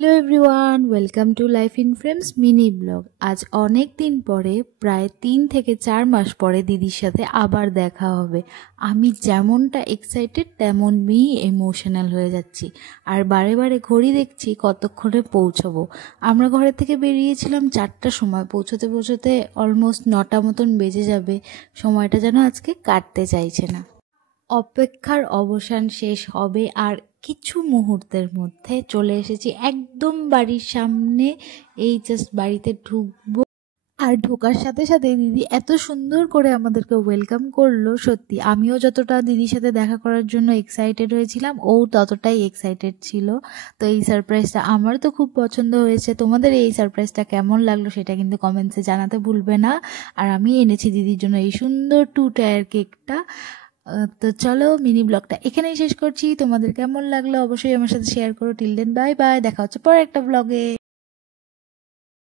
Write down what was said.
Hello everyone, welcome to life in frames mini blog. আজ অনেক দিন পরে, প্রায় 3 থেকে 4 মাস পরে দিদির সাথে আবার দেখা হবে। আমি যেমনটা এক্সাইটেড তেমনই ইমোশনাল হয়ে যাচ্ছি। আর বারে বারে ঘড়ি দেখছি কতক্ষণে পৌঁছবো। আমরা ঘরের থেকে বেরিয়েছিলাম 4টার সময়, পৌঁছতে পৌঁছতে অলমোস্ট 9টা মতন বেজে যাবে। সময়টা যেন আজকে কাটতে চাইছে না। অপেক্ষার অবসান শেষ হবে আর কিছু মুহূর্তের মধ্যে চলে এসেছি একদম বাড়ির সামনে। এই জাস্ট বাড়িতে ঢুকবো, আর ঢোকার সাথে সাথে দিদি এত সুন্দর করে আমাদেরকে ওয়েলকাম করলো। সত্যি আমিও যতটা দিদির সাথে দেখা করার জন্য এক্সাইটেড হয়েছিলাম, ও ততটাই এক্সাইটেড ছিল। তো এই সারপ্রাইজটা আমার তো খুব পছন্দ হয়েছে। তোমাদের এই সারপ্রাইজটা কেমন লাগলো সেটা কিন্তু কমেন্টসে জানাতে ভুলবে না। আর আমি এনেছি দিদির জন্য এই সুন্দর 2 টায়ার কেকটা। তো চলো মিনি ব্লগটা এখানেই শেষ করছি। তোমাদের কেমন লাগলো অবশ্যই আমার সাথে শেয়ার করো। টিল দেন বাই বাই, দেখা হচ্ছে পরে একটা ব্লগে।